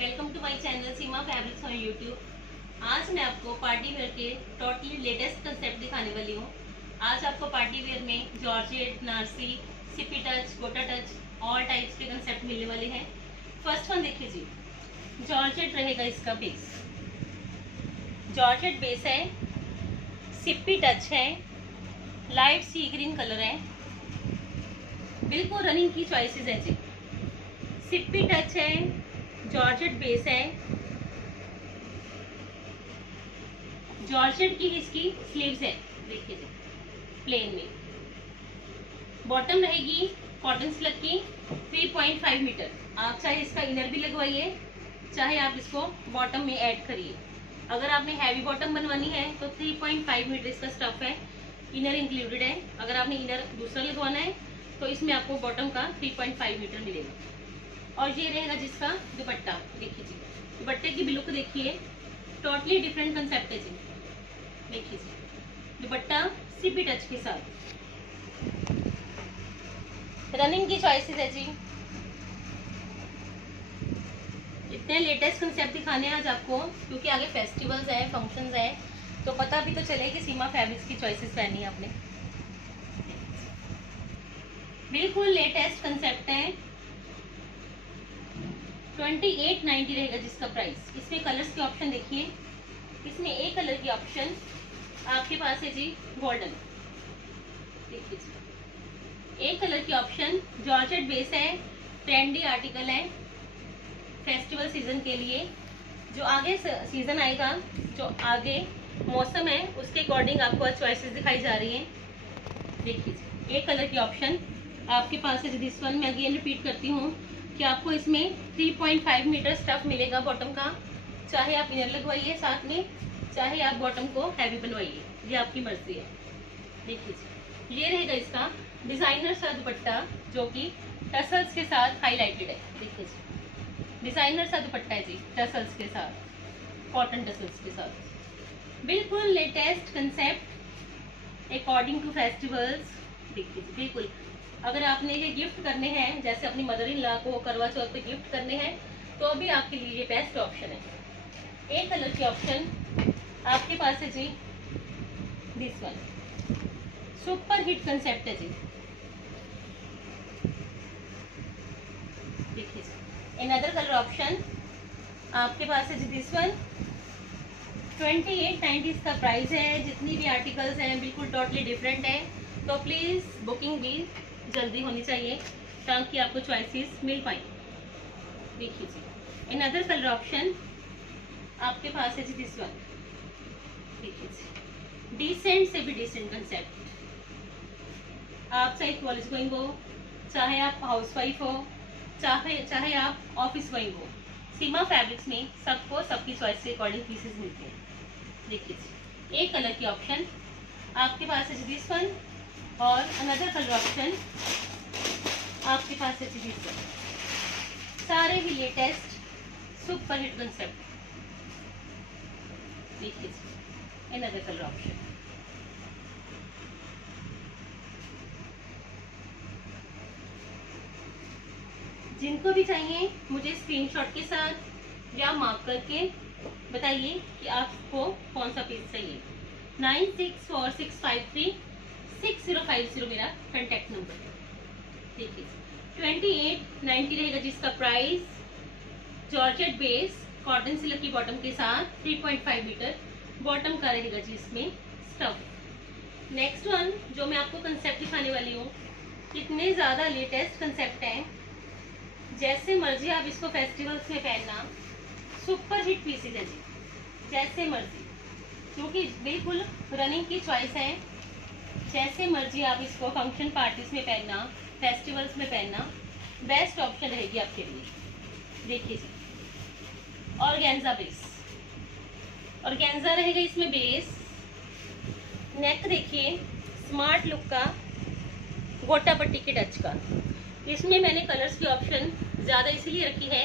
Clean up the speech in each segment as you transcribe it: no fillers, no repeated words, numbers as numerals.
Welcome to my channel Seema fabrics on YouTube. आज मैं आपको पार्टी वेयर के टोटली लेटेस्ट कंसेप्ट दिखाने वाली हूँ। आज आपको पार्टी वेयर में जॉर्जेट, नार्सी, सिपी touch, gota touch all types के कंसेप्ट मिलने वाले हैं। फर्स्ट वन देखिए जी, जॉर्जेट रहेगा इसका बेस। जॉर्जेट बेस है, सिपी टच है, लाइट सी ग्रीन कलर है, बिल्कुल रनिंग की चॉइसेस है जी। सिपी टच है, जॉर्जेट बेस है, जॉर्जेट की इसकी स्लीव्स है, देखिए जी प्लेन में। बॉटम रहेगी कॉटन सिल्क की 3.5 मीटर। आप चाहे इसका इनर भी लगवाइए, चाहे आप इसको बॉटम में ऐड करिए। अगर आपने हैवी बॉटम बनवानी है तो 3.5 मीटर इसका स्टफ है, इनर इंक्लूडेड है। अगर आपने इनर दूसरा लगवाना है तो इसमें आपको बॉटम का 3.5 मीटर मिलेगा। और ये रहेगा जिसका दुपट्टा, देखिए जी दुपट्टे की भी लुक देखिए, टोटली डिफरेंट कंसेप्ट है जी। देखिए जी दुपट्टा सिपी टच के साथ, रनिंग की चॉइसेस है जी। इतने लेटेस्ट कंसेप्ट दिखाने हैं आज आपको, क्योंकि आगे फेस्टिवल्स है, फंक्शंस है, तो पता भी तो चले कि सीमा फैब्रिक्स की चॉइसेस पहनी है आपने। बिल्कुल लेटेस्ट कंसेप्ट है। 2890 रहेगा जिसका प्राइस। इसमें कलर्स के ऑप्शन देखिए, इसमें एक कलर की ऑप्शन आपके पास है जी गोल्डन, देखिए जी एक कलर की ऑप्शन। जॉर्जेट बेस है, ट्रेंडी आर्टिकल है फेस्टिवल सीजन के लिए। जो आगे सीजन आएगा, जो आगे मौसम है, उसके अकॉर्डिंग आपको आज चॉइसेस दिखाई जा रही हैं। देखिए जी एक कलर की ऑप्शन आपके पास है। दिस वन मैं अगेन रिपीट करती हूँ कि आपको इसमें 3.5 मीटर स्टफ मिलेगा बॉटम का। चाहे आप इनर लगवाइए साथ में, चाहे आप बॉटम को हैवी बनवाइए, ये आपकी मर्जी है। देखिए जी ये रहेगा इसका डिजाइनर सा दुपट्टा, जो कि टसल्स के साथ हाईलाइटेड है। देखिए जी डिजाइनर सा दुपट्टा है जी, टसल्स के साथ, कॉटन टसल्स के साथ। बिल्कुल latest concept according to festivals. देखिए जी बिल्कुल, अगर आपने ये गिफ्ट करने हैं, जैसे अपनी मदर इन लॉ को करवा चौथ पे गिफ्ट करने हैं, तो भी आपके लिए ये बेस्ट ऑप्शन है। एक कलर की ऑप्शन आपके पास है जी, this one super hit concept है जी। देखिए जी अनदर कलर ऑप्शन आपके पास है जी, दिस वन 2890 इसका प्राइस है। जितनी भी आर्टिकल्स हैं बिल्कुल टोटली डिफरेंट है, तो प्लीज़ बुकिंग भी जल्दी होनी चाहिए ताकि आपको चॉइसेस मिल पाए। देखिए जी अनदर कलर ऑप्शन आपके पास है जी, दिस वन। देखिए जी डिसेंट से भी डिसेंट कंसेप्ट। आप चाहे कॉलेज गोइंग हो, चाहे आप हाउसवाइफ हो, चाहे आप ऑफिस गोइंग हो, सीमा फैब्रिक्स में सबको सबकी चॉइस के अकॉर्डिंग पीसेस मिलते हैं। देखिए जी एक कलर की ऑप्शन आपके पास है जी, दिस वन। और अनदर कलर ऑप्शन आपके पास है जी, दिस वन। सारे ही लेटेस्ट सुपर हिट कंसेप्ट। देखिए जी अनदर कलर ऑप्शन। जिनको भी चाहिए मुझे स्क्रीनशॉट के साथ या मार्क करके बताइए कि आपको कौन सा पीस चाहिए। 9646536050 मेरा कॉन्टैक्ट नंबर है। देखिए 2890 रहेगा जिसका price. Georgette base cotton silk की बॉटम के साथ 3.5 मीटर बॉटम का रहेगा जी इसमें स्टफ। नेक्स्ट वन जो मैं आपको कंसेप्ट दिखाने वाली हूँ, इतने ज़्यादा लेटेस्ट कंसेप्ट हैं, जैसे मर्जी आप इसको फेस्टिवल्स में पहनना, सुपर हिट पीसेज है जी, जैसे मर्जी, क्योंकि बिल्कुल रनिंग की चॉइस है। जैसे मर्जी आप इसको फंक्शन पार्टीज में पहनना, फेस्टिवल्स में पहनना, बेस्ट ऑप्शन रहेगी आपके लिए। देखिए जी ऑर्गेन्जा बेस, ऑर्गेन्जा रहेगा इसमें बेस। नेक देखिए स्मार्ट लुक का, गोटा पट्टी के टच का। इसमें मैंने कलर्स की ऑप्शन ज़्यादा इसलिए रखी है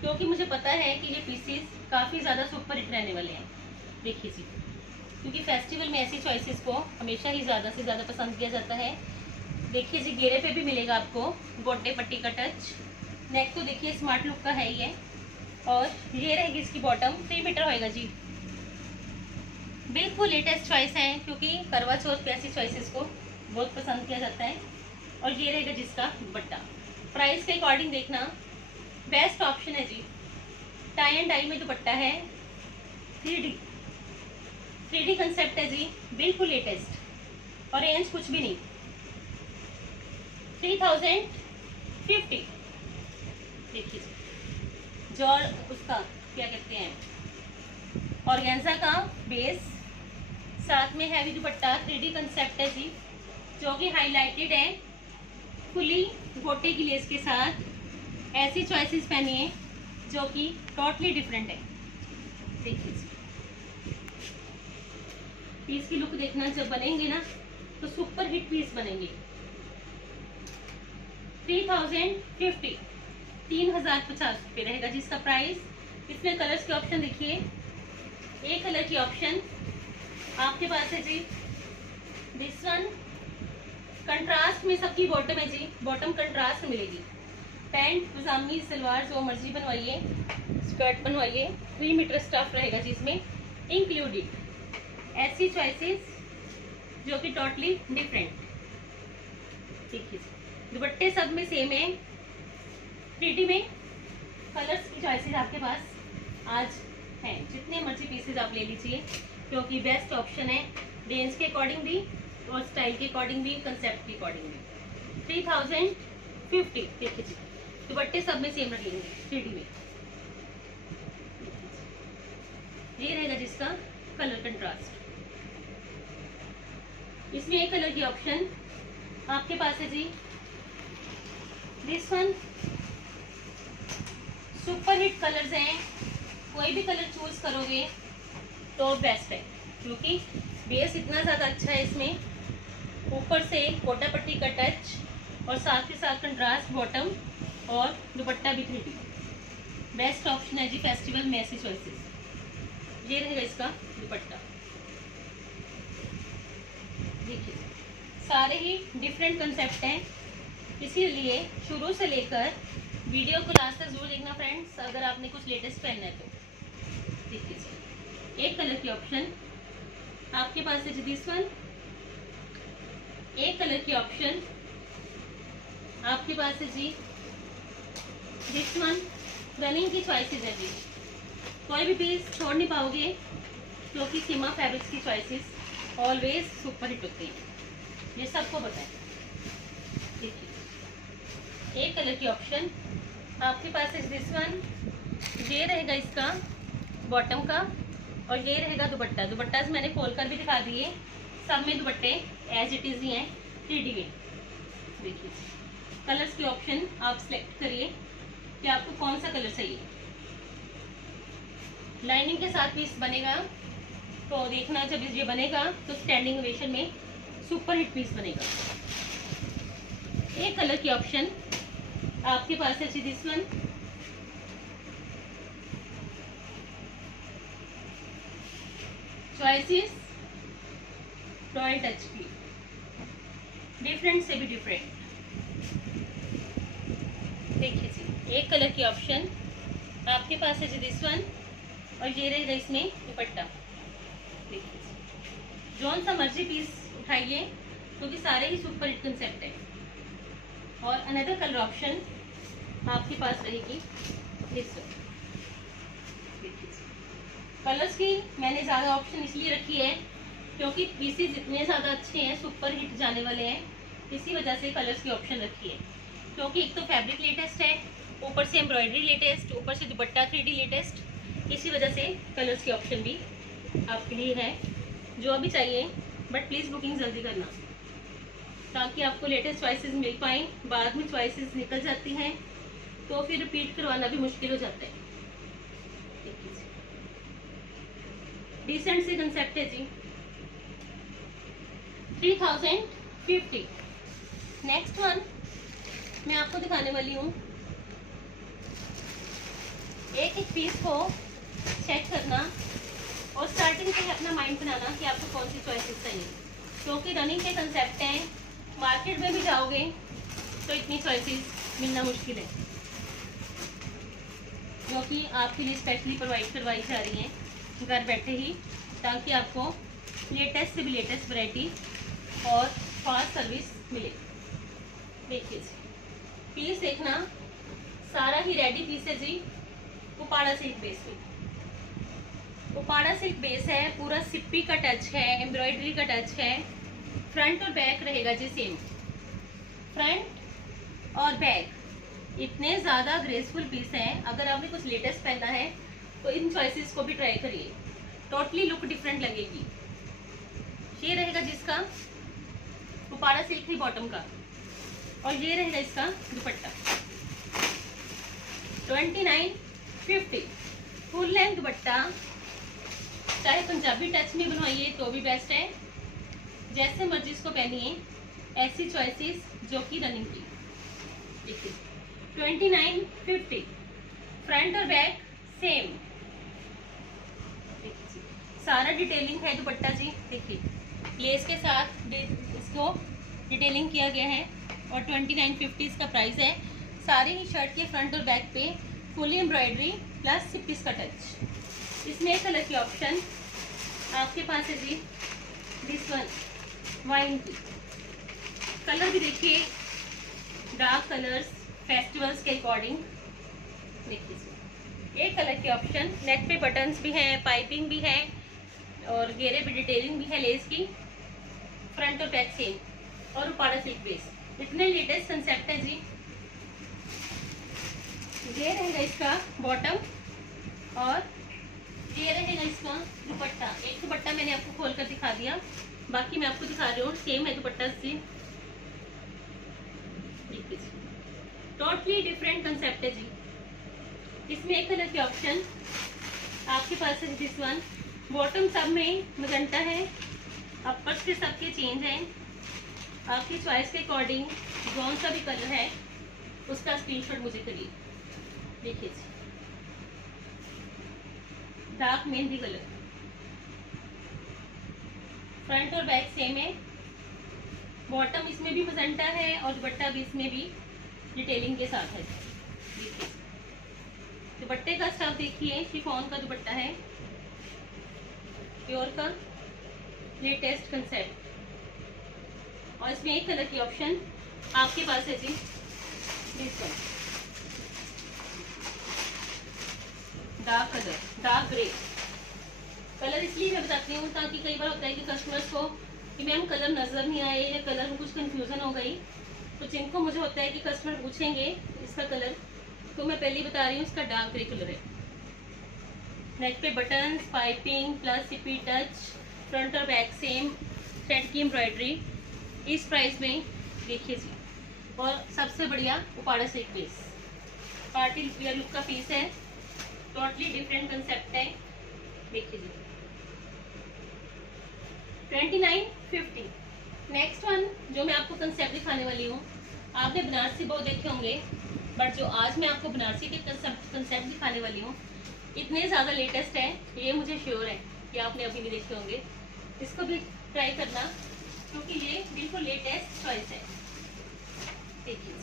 क्योंकि मुझे पता है कि ये पीसेस काफ़ी ज़्यादा सुपर हिट रहने वाले हैं। देखिए जी क्योंकि फेस्टिवल में ऐसी चॉइसेस को हमेशा ही ज़्यादा से ज़्यादा पसंद किया जाता है। देखिए जी घेरे पे भी मिलेगा आपको गोटे पट्टी का टच। नेक तो देखिए स्मार्ट लुक का है ही है, और ये रहेगी इसकी बॉटम, 3 मीटर होएगा जी। बिल्कुल लेटेस्ट चॉइस है, क्योंकि करवा चौथ पे ऐसी चॉइसेस को बहुत पसंद किया जाता है। और ये रहेगा जिसका दुपट्टा। प्राइस के अकॉर्डिंग देखना, बेस्ट ऑप्शन है जी। टाई एंड डाई में दुपट्टा है, 3D कंसेप्ट है जी, बिल्कुल लेटेस्ट। और रेंज कुछ भी नहीं, 3050। देखिए जो उसका क्या कहते हैं, ऑर्गेन्जा का बेस, साथ में हैवी दुपट्टा, 3D कंसेप्ट है जी, जो कि हाईलाइटेड है, फुली गोटे की लेस के साथ। ऐसी चॉइसेस पहनिए जो कि टोटली डिफरेंट है। देखिए पीस की लुक देखना, जब बनेंगे ना तो सुपर हिट पीस बनेंगे। 3050, 3050 रुपये रहेगा जिसका प्राइस। इसमें कलर्स के ऑप्शन देखिए, एक कलर की ऑप्शन आपके पास है जी, दिस वन। कंट्रास्ट में सबकी बॉटम है जी, बॉटम कंट्रास्ट मिलेगी। पैंट पजामी सलवार जो मर्जी बनवाइए, स्कर्ट बनवाइए, 3 मीटर स्टफ रहेगा जी इसमें इंक्लूडेड। ऐसी चॉइसेस जो कि टोटली डिफरेंट। देखिए दुपट्टे सब में सेम है, 3D में। कलर्स की चॉइसेस आपके पास आज हैं, जितने मर्जी पीसेज आप ले लीजिए, क्योंकि बेस्ट ऑप्शन है रेंज के अकॉर्डिंग भी और स्टाइल के अकॉर्डिंग भी, कंसेप्ट के अकॉर्डिंग भी। 3050। देखिए जी दुपट्टे सब में सेम रखेंगे 3D में। ये रहेगा जिसका कलर कंट्रास्ट। इसमें एक कलर की ऑप्शन आपके पास है जी, this one. Super hit colours हैं, कोई भी कलर चूज करोगे तो बेस्ट है, क्योंकि बेस इतना ज़्यादा अच्छा है इसमें। ऊपर से कोटा पट्टी का टच और साथ के साथ कंट्रास्ट बॉटम और दुपट्टा भी 3D। बेस्ट ऑप्शन है जी फेस्टिवल में ऐसी चॉइसेस। ये रहेगा इसका दुपट्टा। देखिए सारे ही डिफरेंट कंसेप्ट हैं, इसीलिए शुरू से लेकर वीडियो को लास्ट तक जरूर देखना फ्रेंड्स, अगर आपने कुछ लेटेस्ट पहनना है तो। देखिए एक कलर की ऑप्शन आपके पास है जी, दिस वन। एक कलर की ऑप्शन आपके पास है जी, दिस वन। रनिंग की चॉइसेस है जी, कोई भी पीस छोड़ नहीं पाओगे, क्योंकि सीमा फैब्रिक्स की चॉइसेस ऑलवेज सुपर हिट होती हैं, ये सबको पता है। देखिए एक कलर की ऑप्शन आपके पास है दिस वन। ये रहेगा इसका बॉटम का और ये रहेगा दुपट्टा। दुपट्टा से मैंने खोल कर भी दिखा दिए, सब में दुपट्टे एज इट इज ही हैं 3D में। देखिए कलर्स के ऑप्शन आप सिलेक्ट करिए कि आपको कौन सा कलर चाहिए। लाइनिंग के साथ पीस बनेगा तो देखना, जब ये बनेगा तो स्टैंडिंग ओवेशन में सुपर हिट पीस बनेगा। एक कलर की ऑप्शन आपके पास है जी, this one. Choices royal touch की, डिफरेंट से भी डिफरेंट। देखिए जी एक कलर की ऑप्शन आपके पास है जी, दिस वन। और ये रहेगा इसमें दुपट्टा। देखिए जौन सा मर्जी पीस उठाइए, क्योंकि सारे ही सुपर हिट कंसेप्ट है। और अनदर कलर ऑप्शन आपके पास रहेगी दिस वन। कलर्स की मैंने ज़्यादा ऑप्शन इसलिए रखी है क्योंकि पीसेस इतने ज़्यादा अच्छे हैं, सुपर हिट जाने वाले हैं, इसी वजह से कलर्स की ऑप्शन रखी है। क्योंकि एक तो फैब्रिक लेटेस्ट है, ऊपर से एम्ब्रॉयडरी लेटेस्ट, ऊपर से दुपट्टा 3D लेटेस्ट, इसी वजह से कलर्स की ऑप्शन भी आपके लिए है। जो अभी चाहिए, बट प्लीज़ बुकिंग जल्दी करना ताकि आपको लेटेस्ट चॉइसेस मिल पाएँ। बाद में चॉइसेस निकल जाती हैं तो फिर रिपीट करवाना भी मुश्किल हो जाता है। डिसेंट से कंसेप्ट है जी, 3050। नेक्स्ट वन मैं आपको दिखाने वाली हूँ। एक एक पीस को चेक करना और स्टार्टिंग से अपना माइंड बनाना कि आपको कौन सी चॉइसेस चाहिए, क्योंकि रनिंग के कंसेप्ट हैं। मार्केट में भी जाओगे तो इतनी चॉइसेस मिलना मुश्किल है। जो कि आपके लिए स्पेशली प्रोवाइड करवाई जा रही हैं घर बैठे ही, ताकि आपको लेटेस्ट से भी लेटेस्ट वैरायटी और फास्ट सर्विस मिले। देखिए पीस देखना, सारा ही रेडी पीस है जी, उपाड़ा सिल्क बेस पे। उपाड़ा सिल्क बेस है, पूरा सिप्पी का टच है, एम्ब्रॉयडरी का टच है। फ्रंट और बैक रहेगा जी सेम, फ्रंट और बैक इतने ज़्यादा ग्रेसफुल पीस हैं। अगर आपने कुछ लेटेस्ट पहना है तो इन चॉइसेस को भी ट्राई करिए, टोटली लुक डिफरेंट लगेगी। ये रहेगा जिसका उपाड़ा सिल्क ही बॉटम का, और ये रहेगा इसका दुपट्टा। 2950 फुल लेंथ दुपट्टा, चाहे पंजाबी टच में बनवाइए तो भी बेस्ट है, जैसे मर्जी इसको पहनिए। ऐसी चॉइसेस जो कि रनिंग की। देखिए 2950 फ्रंट और बैक सेम, सारा डिटेलिंग है दुपट्टा जी। देखिए लेस के साथ इसको डिटेलिंग किया गया है, और 2950 इसका प्राइस है। सारे ही शर्ट के फ्रंट और बैक पे फुली एम्ब्रॉयडरी प्लस सिप्पीस का टच। इसमें एक कलर की ऑप्शन आपके पास है जी, दिस वन वाइन की। कलर भी देखिए, डार्क कलर्स फेस्टिवल्स के अकॉर्डिंग। देखिए एक कलर के ऑप्शन, नेक पे बटन्स भी हैं, पाइपिंग भी है, और घेरे भी डिटेलिंग भी है लेस की। फ्रंट और बैक सेम, और उपाड़ा सिल्क बेस। इतने लेटेस्ट कंसेप्ट है जी। ये रहेगा इसका बॉटम, और ये रहेगा इसका दुपट्टा। एक दुपट्टा मैंने आपको खोलकर दिखा दिया, बाकी मैं आपको दिखा रही हूँ, सेम है दुपट्टा से। टोटली डिफरेंट कंसेप्ट है जी। इसमें एक कलर के ऑप्शन आपके पास है, दिस वन। बॉटम सब में मजंटा है, अपर्स के सबके चेंज हैं। आपकी चॉइस के अकॉर्डिंग कौन सा भी कलर है उसका स्क्रीनशॉट मुझे करिए। देखिए डार्क मेहंदी कलर, फ्रंट और बैक सेम है। बॉटम इसमें भी मजंटा है, और दुपट्टा भी इसमें भी डिटेलिंग के साथ है। देखिए दुपट्टे का स्टफ देखिए, शिफॉन का दुपट्टा है, प्योर का लेटेस्ट कंसेप्ट। और इसमें एक कलर की ऑप्शन आपके पास है जी, this one dark colour, dark grey colour. इसलिए मैं बताती हूँ ताकि कई बार होता है कि कस्टमर्स को कि मैम कलर नज़र नहीं आए या कलर में कुछ कंफ्यूजन हो गई, तो जिनको मुझे होता है कि कस्टमर पूछेंगे इसका कलर, तो मैं पहले ही बता रही हूँ इसका डार्क ग्रे कलर है। नेक पे बटन्स, पाइपिंग प्लस सिप्पी टच, फ्रंट और बैक सेम, थ्रेड की एम्ब्रॉयडरी इस प्राइस में। देखिए जी, और सबसे बढ़िया Uppada silk piece, party wear look का पीस है, टोटली डिफरेंट कंसेप्ट है। देखिए जी 2950। नेक्स्ट वन जो मैं आपको कंसेप्ट दिखाने वाली हूँ, आपने बनारसी बहुत देखे होंगे, बट जो आज मैं आपको बनारसी के कंसेप्ट दिखाने वाली हूँ इतने ज़्यादा लेटेस्ट है, ये मुझे श्योर है कि आपने अभी नहीं देखे होंगे। इसको भी ट्राई करना, क्योंकि ये बिल्कुल लेटेस्ट चॉइस है। देखिए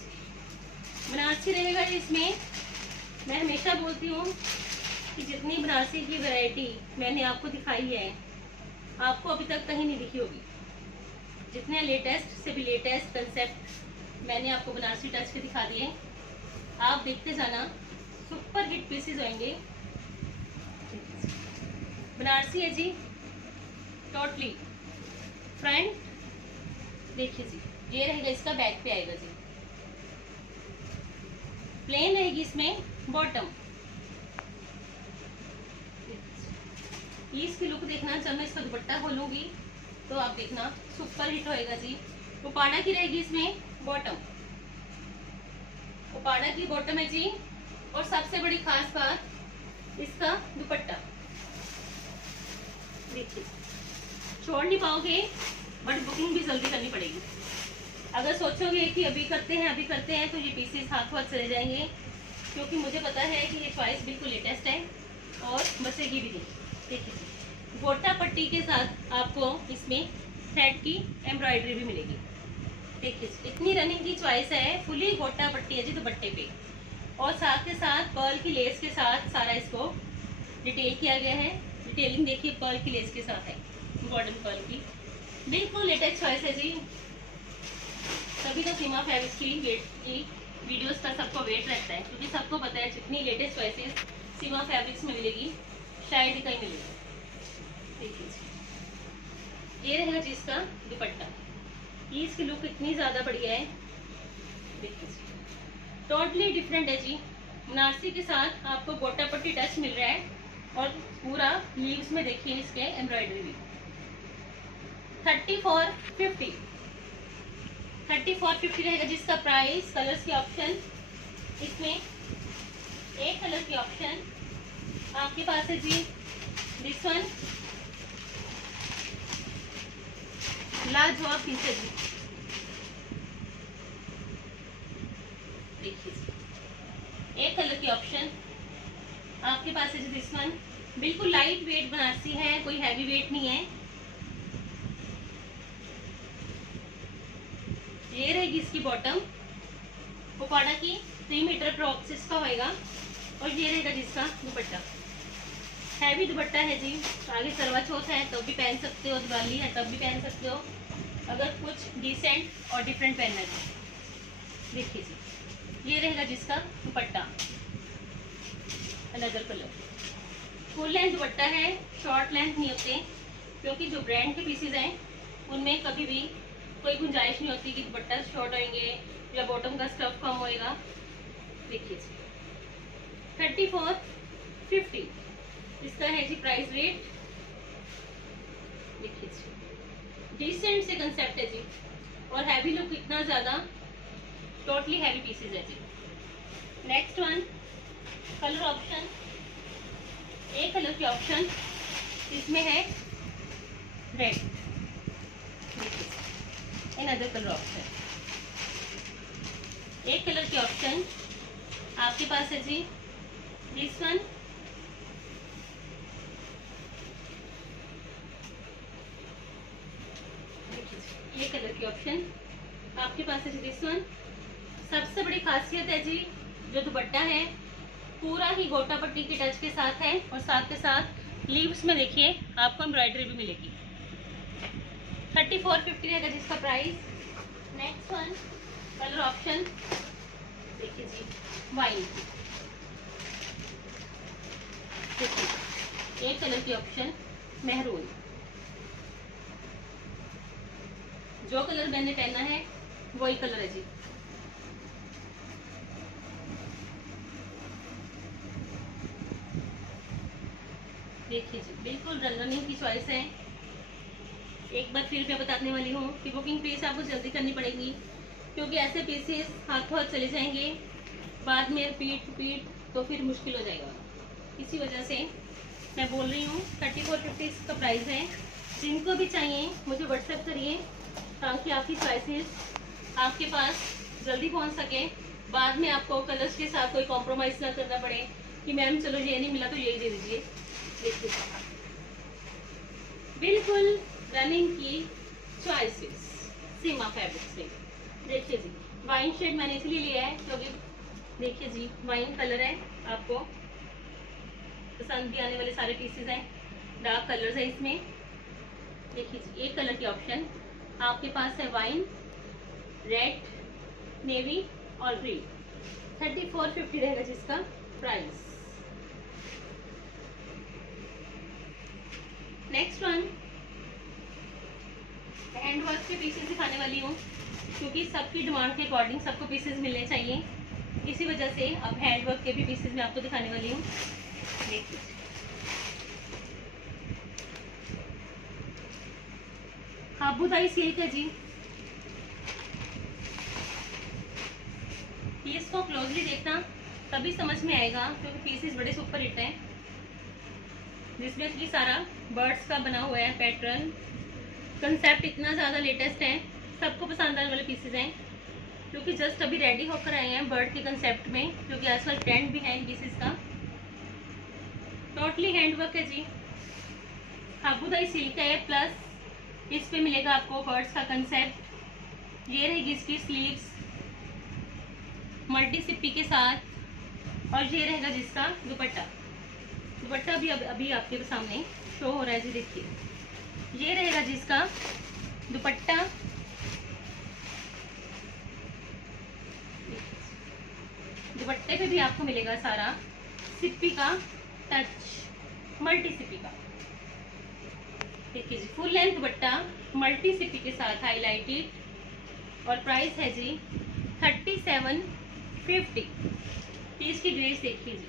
बनारसी रहेगा इसमें। मैं हमेशा बोलती हूँ कि जितनी बनारसी की वैरायटी मैंने आपको दिखाई है, आपको अभी तक कहीं नहीं दिखी होगी। जितने लेटेस्ट से भी लेटेस्ट कंसेप्ट मैंने आपको बनारसी टच के दिखा दिए, आप देखते जाना, सुपर हिट पीसेस होंगे। बनारसी है जी, टोटली फ्रंट। देखिए जी, ये रहेगा इसका बैक पे आएगा जी, प्लेन रहेगी इसमें बॉटम। इसकी लुक देखना, जब मैं इसका दुपट्टा खोलूंगी तो आप देखना सुपर हिट होएगा जी। उपाड़ा की रहेगी इसमें बॉटम, उपाड़ा की बॉटम है जी। और सबसे बड़ी खास बात इसका दुपट्टा। देखिए छोड़ नहीं पाओगे, बट बुकिंग भी जल्दी करनी पड़ेगी। अगर सोचोगे कि अभी करते हैं तो ये पीसेस हाथ चले जाएंगे, क्योंकि मुझे पता है कि ये चॉइस बिल्कुल लेटेस्ट है और बचेगी भी नहीं। देखिए गोटा पट्टी के साथ आपको इसमें थ्रेड की एम्ब्रॉयडरी भी मिलेगी। देखिए इतनी रनिंग की चॉइस है, फुली गोटा पट्टी है जी दुपट्टे पे। और साथ के साथ पर्ल की लेस के साथ सारा इसको डिटेल किया गया है। डिटेलिंग देखिए पर्ल की लेस के साथ है, गोल्डन पर्ल की। बिल्कुल लेटेस्ट चॉइस है जी। तभी तो सीमा फैब्रिक्स की वीडियोस का सबको वेट रहता है, क्योंकि सबको पता है जितनी लेटेस्ट चॉइसेस सीमा फैब्रिक्स में मिलेगी शायद ही कहीं मिलेगी। देखिए ये रहेगा जिसका दुपट्टा, ये इसकी लुक इतनी ज़्यादा बढ़िया है। देखिए टोटली डिफरेंट है जी। बनारसी के साथ आपको गोटा पट्टी टच मिल रहा है और पूरा लीव्स में देखिए इसके एम्ब्रॉयडरी भी। 3450 रहेगा जिसका प्राइस। कलर्स के ऑप्शन इसमें एक कलर की ऑप्शन आपके पास है जी, दिस वन लाजवाब पीस है जी। देखिए एक कलर की ऑप्शन आपके पास है जी, दिस वन बिल्कुल लाइट वेट बनारसी है, कोई हैवी वेट नहीं है। ये रहेगी इसकी बॉटम, पोपाडा की 3 मीटर क्रॉप इसका होएगा। और ये रहेगा जिसका दुपट्टा, हैवी दुपट्टा है जी। आगे करवा चौथ है तब भी पहन सकते हो, दिवाली है तब भी पहन सकते हो, अगर कुछ डिसेंट और डिफरेंट पहनना है। देखिए जी ये रहेगा जिसका दुपट्टा, अनदर कलर। फुल लेंथ दुपट्टा है, शॉर्ट लेंथ नहीं होते, क्योंकि जो ब्रांड के पीसेज हैं उनमें कभी भी कोई गुंजाइश नहीं होती कि दुपट्टा शॉर्ट होंगे या बॉटम का स्टफ कम होएगा। देखिए 3450 इसका है जी प्राइस रेट। देखिए डिसेंट से कंसेप्ट है जी, और हैवी लुक इतना ज़्यादा, टोटली हैवी पीसेज है जी। नेक्स्ट वन कलर ऑप्शन, एक कलर की ऑप्शन इसमें है रेड। अनदर कलर ऑप्शन, एक कलर की ऑप्शन आपके पास है जी, दिस वन ये कलर की ऑप्शन आपके पास है जी, दिस वन। सबसे बड़ी खासियत है जी जो दुपट्टा है पूरा ही गोटा पट्टी की टच के साथ है, और साथ के साथ लीव्स में देखिए आपको एम्ब्रॉयडरी भी मिलेगी। 3450 रहेगा जिसका price. Next one colour option देखिए जी, वाइन। देखिए एक कलर की ऑप्शन मेहरून, जो कलर मैंने पहना है वही कलर है जी। देखिए जी बिल्कुल रंगीन की चॉइस है। एक बार फिर मैं बताने वाली हूँ कि बुकिंग प्लीज आपको जल्दी करनी पड़ेगी, क्योंकि ऐसे पीसेस हाथों हाथ चले जाएंगे, बाद में रिपीट तो फिर मुश्किल हो जाएगा। इसी वजह से मैं बोल रही हूँ 3450 इसका प्राइस है। जिनको भी चाहिए मुझे व्हाट्सएप करिए, ताकि आपकी चॉइसेस आपके पास जल्दी पहुँच सके, बाद में आपको कलर्स के साथ कोई कॉम्प्रोमाइज़ ना करना पड़े कि मैम चलो ये नहीं मिला तो यही दे दीजिए। देखिए बिल्कुल रनिंग की चॉइसेस सीमा फैब्रिक से। देखिए जी वाइन शेड मैंने इसलिए लिया है क्योंकि देखिए जी वाइन कलर है, आपको पसंद भी आने वाले सारे पीसेस हैं, डार्क कलर्स है इसमें। देखिए जी एक कलर की ऑप्शन आपके पास है, वाइन, रेड, नेवी और ग्रीन। 3450 रहेगा जिसका price. Next one hand work के पीसेस दिखाने वाली हूँ, क्योंकि सबकी डिमांड के अकॉर्डिंग सबको पीसेस मिलने चाहिए, इसी वजह से अब हैंड वर्क के भी पीसेस मैं आपको दिखाने वाली हूँ। देखिए हाबुदाई सिल्क है जी। पीस को क्लोजली देखना तभी समझ में आएगा, क्योंकि पीसेस बड़े सुपर हिट हैं, जिसमें कि सारा बर्ड्स का बना हुआ है पैटर्न। कंसेप्ट इतना ज़्यादा लेटेस्ट है, सबको पसंद आने वाले पीसेस हैं, क्योंकि जस्ट अभी रेडी होकर आए हैं बर्ड के कंसेप्ट में, क्योंकि आजकल ट्रेंड भी है इन पीसेस का। टोटली हैंडवर्क है जी, हाबुदाई सिल्क है, प्लस इस पे मिलेगा आपको बर्ड्स का कंसेप्ट। ये रहेगी इसकी स्लीव्स मल्टी सिप्पी के साथ, और ये रहेगा जिसका दुपट्टा। दुपट्टा भी अभी आपके सामने शो हो रहा है जी, देखिए। ये रहेगा जिसका दुपट्टा। दुपट्टे पे भी आपको मिलेगा सारा सिप्पी का टच, मल्टी सिप्पी का। देखिए जी, फुल लेंथ दुपट्टा मल्टी सिप्पी के साथ हाईलाइटेड, और प्राइस है जी 3750। पीस की ग्रेस देखिए जी,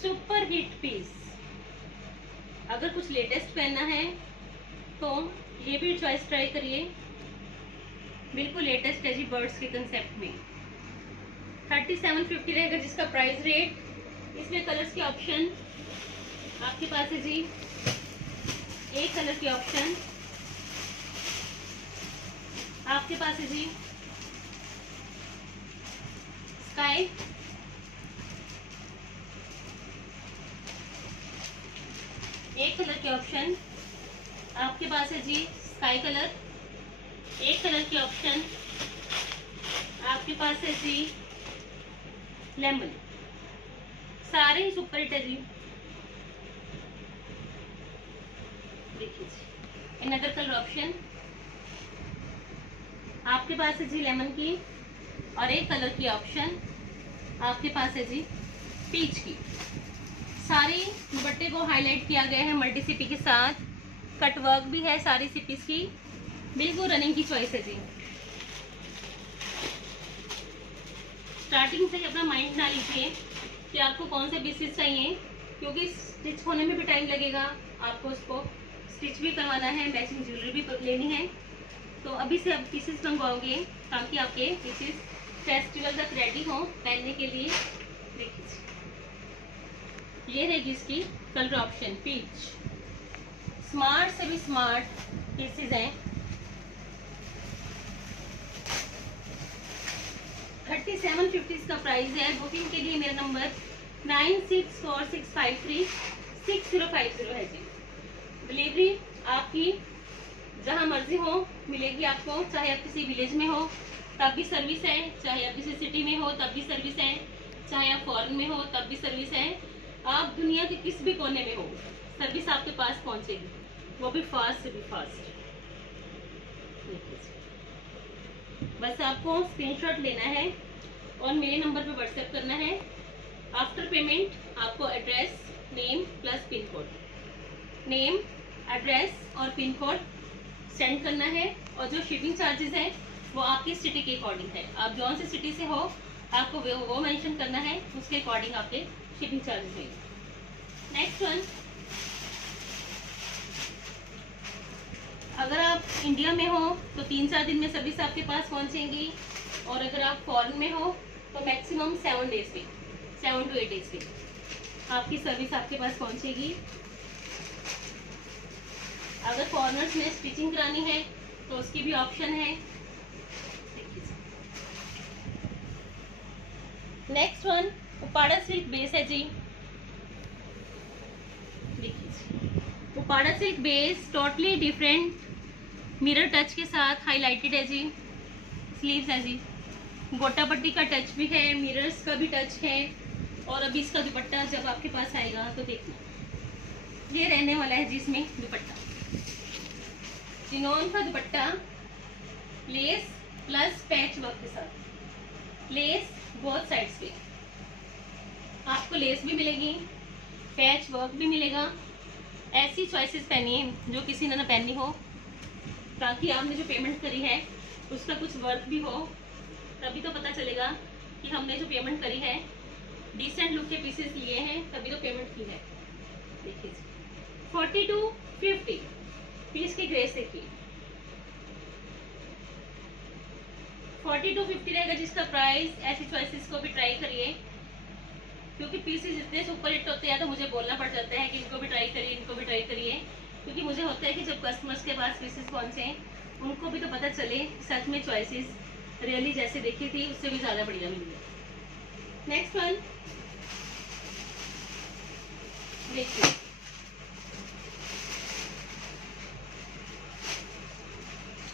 सुपर हिट पीस। अगर कुछ लेटेस्ट पहनना है तो ये भी चॉइस ट्राई करिए, बिल्कुल लेटेस्ट है जी, बर्ड्स के कंसेप्ट में। 3750 रहेगा जिसका प्राइस रेट। इसमें कलर्स के ऑप्शन आपके पास है जी, एक कलर की ऑप्शन आपके पास है जी स्काई, एक कलर के ऑप्शन आपके पास है जी स्काई कलर, एक कलर के ऑप्शन आपके पास है जी लेमन। सारे ही सुपर हिट है जी। देखिए जी, अनदर कलर ऑप्शन आपके पास है जी लेमन की, और एक कलर की ऑप्शन आपके पास है जी पीच की। सारी दुपट्टे को हाईलाइट किया गया है मल्टी सिपी के साथ, कट वर्क भी है सारी सिपीज की, बिल्कुल रनिंग की चॉइस है जी। स्टार्टिंग से ही अपना माइंड बना लीजिए कि आपको कौन से पीसेस चाहिए, क्योंकि स्टिच होने में भी टाइम लगेगा, आपको उसको स्टिच भी करवाना है, मैचिंग ज्वेलरी भी लेनी है। तो अभी से आप पीसेस मंगवाओगे ताकि आपके पीसेस फेस्टिवल तक रेडी हो पहनने के लिए। देखिए ये रहेगी इसकी कलर ऑप्शन पीच। स्मार्ट से भी स्मार्ट पीसेस हैं। 3750 इसका प्राइस है। बुकिंग के लिए मेरा नंबर 9646536050 है जी। डिलीवरी आपकी जहां मर्जी हो मिलेगी आपको, चाहे आप किसी विलेज में हो तब भी सर्विस है, चाहे आप किसी सिटी में हो तब भी सर्विस है, चाहे आप फॉरेन में हो तब भी सर्विस है, आप दुनिया के किस भी कोने में हो सर्विस आपके पास पहुंचेगी, वो भी फास्ट से भी फास्ट। बस आपको स्क्रीनशॉट लेना है और मेरे नंबर पे व्हाट्सएप करना है। आफ्टर पेमेंट आपको address, name plus pin code, name, address और पिन कोड सेंड करना है, और जो शिपिंग चार्जेस है वो आपकी सिटी के अकॉर्डिंग है। आप जौन सी सिटी से हो आपको वो मेंशन करना है, उसके अकॉर्डिंग आपके शिपिंग चार्जेस है। नेक्स्ट वन, अगर आप इंडिया में हो तो 3-4 दिन में सर्विस आपके पास पहुंचेंगी, और अगर आप फॉरेन में हो तो मैक्सिमम 7 डेज में, 7 to 8 डेज में आपकी सर्विस आपके पास पहुंचेगी। अगर फॉरेनर्स में स्टिचिंग करानी है तो उसकी भी ऑप्शन है। Next one, Uppada silk base है जी। देखिए Uppada silk base totally different mirror touch के साथ हाईलाइटेड है जी। स्लीव्स है जी, गोटा पट्टी का टच भी है, मिरर्स का भी टच है, और अभी इसका दुपट्टा जब आपके पास आएगा तो देखना ये रहने वाला है जी। इसमें दुपट्टा चिनोन का दुपट्टा, लेस प्लस पैच वर्क के साथ, लेस बोथ साइड्स पे आपको लेस भी मिलेगी, पैच वर्क भी मिलेगा। ऐसी चॉइसेस पहनिए जो किसी ने ना पहनी हो, ताकि आपने जो पेमेंट करी है उसका कुछ वर्थ भी हो, तभी तो पता चलेगा कि हमने जो पेमेंट करी है, डिसेंट लुक के पीसेस लिए हैं तभी तो पेमेंट की है। देखिए 4250 पीस की ग्रेस देखिए, 4250 रहेगा जिसका प्राइस। ऐसी चॉइसेस को भी ट्राई करिए, क्योंकि पीसेस इतने सुपर हिट होते हैं तो मुझे बोलना पड़ जाता है कि इनको भी ट्राई करिए, इनको भी ट्राई करिए, क्योंकि मुझे होता है कि जब कस्टमर्स के पास पीसेस पहुंचे उनको भी तो पता चले सच में चॉइसेस रियली जैसे देखी थी उससे भी ज़्यादा बढ़िया मिली है। नेक्स्ट वन देखिए,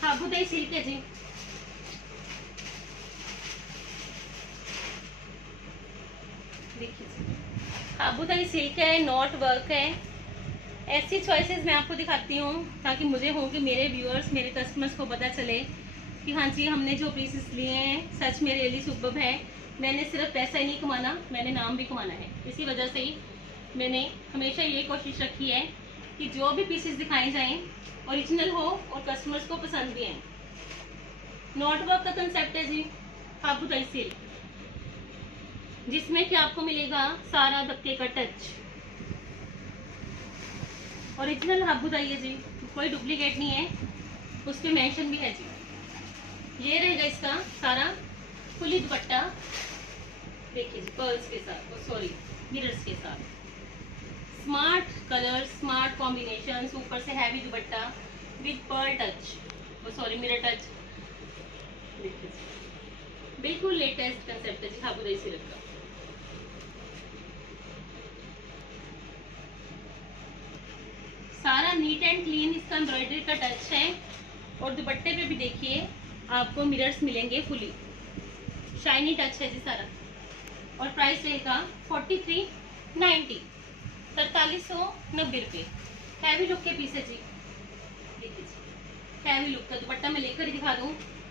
हाँ बुदाई सिल्क है जी। आबूधाई सिल्क है, नॉट वर्क है। ऐसी चॉइसेस मैं आपको दिखाती हूँ ताकि मुझे हो कि मेरे व्यूअर्स, मेरे कस्टमर्स को पता चले कि हाँ जी, हमने जो पीसेस लिए हैं सच में रियली सुपर्ब है। मैंने सिर्फ पैसा ही नहीं कमाना, मैंने नाम भी कमाना है। इसी वजह से ही मैंने हमेशा ये कोशिश रखी है कि जो भी पीसेस दिखाए जाएं ओरिजिनल हो और कस्टमर्स को पसंद भी आए। नॉट वर्क का कंसेप्ट है जी आबूधाई सिल्क, जिसमें कि आपको मिलेगा सारा धक्के का टच। ओरिजिनल आबूधाई है जी, कोई डुप्लीकेट नहीं है, उस पर मेंशन भी है जी। ये रहेगा इसका सारा फुली दुपट्टा, देखिए जी, पर्ल्स के साथ, सॉरी मिरर्स के साथ। स्मार्ट कलर, स्मार्ट कॉम्बिनेशन, ऊपर से heavy dupatta with Perl touch, sorry mirror touch. देखिए बिल्कुल लेटेस्ट कंसेप्ट है जी आबूधाई सिल्क का। सारा नीट एंड क्लीन इसका एम्ब्रॉयडरी का टच है और दुपट्टे पे भी देखिए आपको मिरर्स मिलेंगे, फुली शाइनी टच है जी सारा। और प्राइस रहेगा 4390, 4390 रुपये। हैवी लुक के पीस है जी, देखिए हैवी लुक का दुपट्टा मैं लेकर दिखा दूं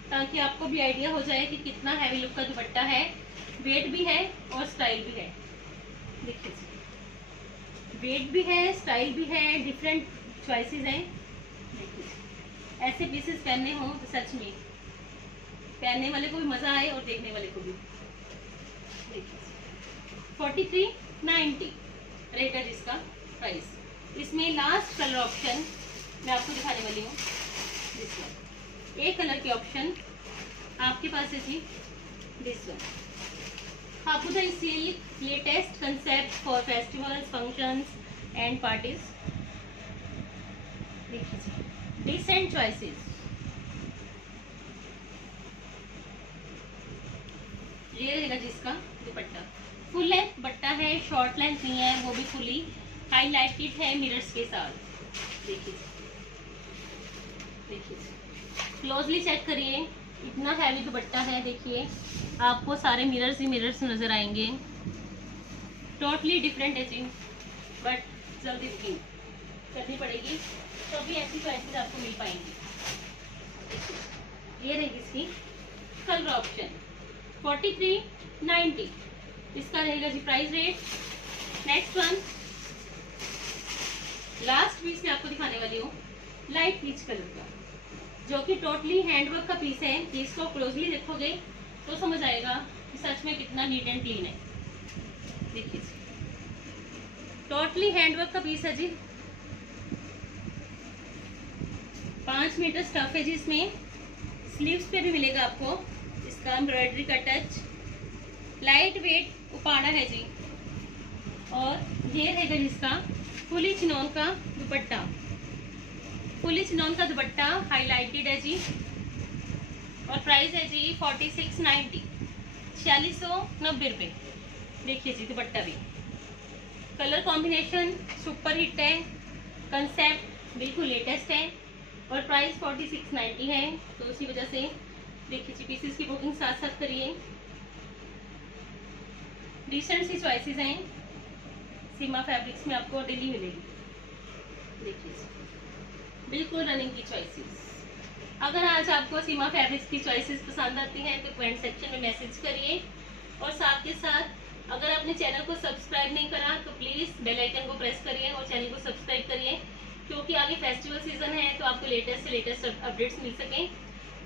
ताकि आपको भी आइडिया हो जाए कि कितना हैवी लुक का दुपट्टा है। वेट भी है और स्टाइल भी है, देखिए जी, वेट भी है, स्टाइल भी है, डिफरेंट चॉइसेस हैं। देखिए ऐसे पीसेस पहनने हो तो सच में पहनने वाले को भी मजा आए और देखने वाले को भी। देखिए 4390 रेट है जिसका प्राइस। इसमें लास्ट कलर ऑप्शन मैं आपको दिखाने वाली हूँ। दिस एक कलर के ऑप्शन आपके पास है जी, this one Abu Dhabi silk, latest concept for festivals, functions and parties. देखिए डिसेंट चॉइसेस। ये रहेगा जिसका दुपट्टा, फुल लेंथ दुपट्टा है, शॉर्ट लेंथ नहीं है, वो भी फुली हाईलाइटेड है मिरर्स के साथ। देखिए देखिए क्लोजली चेक करिए, इतना हैवी दुपट्टा है। देखिए आपको सारे मिरर्स ही मिरर्स नजर आएंगे, टोटली डिफरेंट है जी। बट जल्दी बुकिंग करनी पड़ेगी तो भी ऐसी चॉइसेस आपको मिल पाएंगी। ये रहेगी इसकी कलर ऑप्शन 4390, इसका रहेगा जी price rate. Next one, last piece मैं आपको दिखाने वाली हूँ लाइट पीच कलर का, जो कि टोटली हैंडवर्क का पीस है। कि इसको क्लोजली देखोगे तो समझ आएगा कि सच में कितना नीट एंड क्लीन है। देखिए टोटली हैंडवर्क का पीस है जी, 5 मीटर स्टफ है जी। इसमें स्लीव्स पे भी मिलेगा आपको इसका एम्ब्रॉयडरी का टच, लाइट वेट उपाड़ा है जी। और ये रहेगा जिसका फुली चिनॉन का दुपट्टा, फुली चिनॉन का दुपट्टा हाईलाइटेड है जी। और प्राइस है जी 4690, 4690 रुपये। देखिए जी दुपट्टा भी, कलर कॉम्बिनेशन सुपर हिट है, कंसेप्ट बिल्कुल लेटेस्ट है और प्राइस 4690 है। तो उसी वजह से देखिए जी पीसेस की बुकिंग साथ साथ करिए। डिसेंट सी चॉइसेस हैं, सीमा फैब्रिक्स में आपको डेली मिलेगी। देखिए बिल्कुल रनिंग की चॉइसेस। अगर आज आपको सीमा फैब्रिक्स की चॉइसेस पसंद आती हैं तो कमेंट सेक्शन में मैसेज करिए। और साथ के साथ अगर आपने चैनल को सब्सक्राइब नहीं करा तो प्लीज़ बेल आइकन को प्रेस करिए और चैनल को सब्सक्राइब करिए, क्योंकि आगे फेस्टिवल सीजन है तो आपको लेटेस्ट से लेटेस्ट अपडेट्स मिल सकें।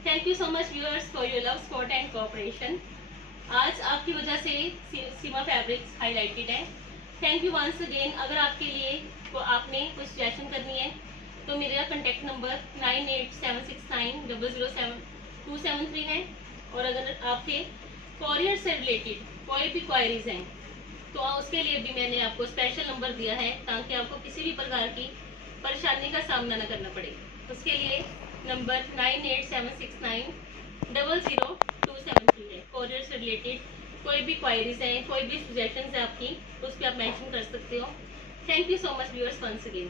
Thank you so much viewers for your love, support and cooperation. आज आपकी वजह से सीमा फैब्रिक्स हाईलाइटेड है। Thank you once again. अगर आपके लिए तो आपने कुछ सजेशन करनी है तो मेरा कॉन्टैक्ट नंबर 98769007 है। और अगर आपके कॉरियर से रिलेटेड कोई भी क्वायरीज हैं तो उसके लिए भी मैंने आपको स्पेशल नंबर दिया है ताकि आपको किसी भी प्रकार की परेशानी का सामना न करना पड़े। उसके लिए नंबर 9876900273 है। कॉरियर से रिलेटेड कोई भी क्वायरीज हैं, कोई भी सजेशन है आपकी, उस पर आप मेंशन कर सकते हो। Thank you so much viewers once again.